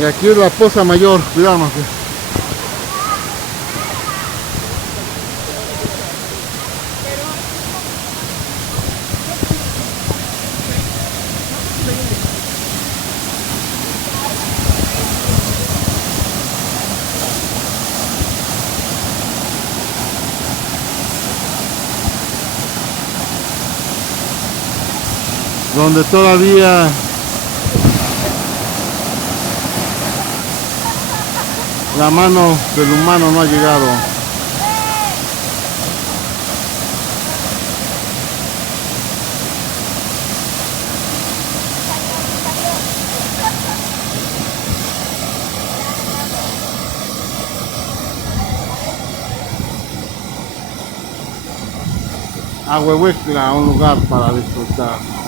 Y aquí es la Poza Mayor, cuidado, no sé. Donde todavía la mano del humano no ha llegado. A Huehuetla, un lugar para disfrutar.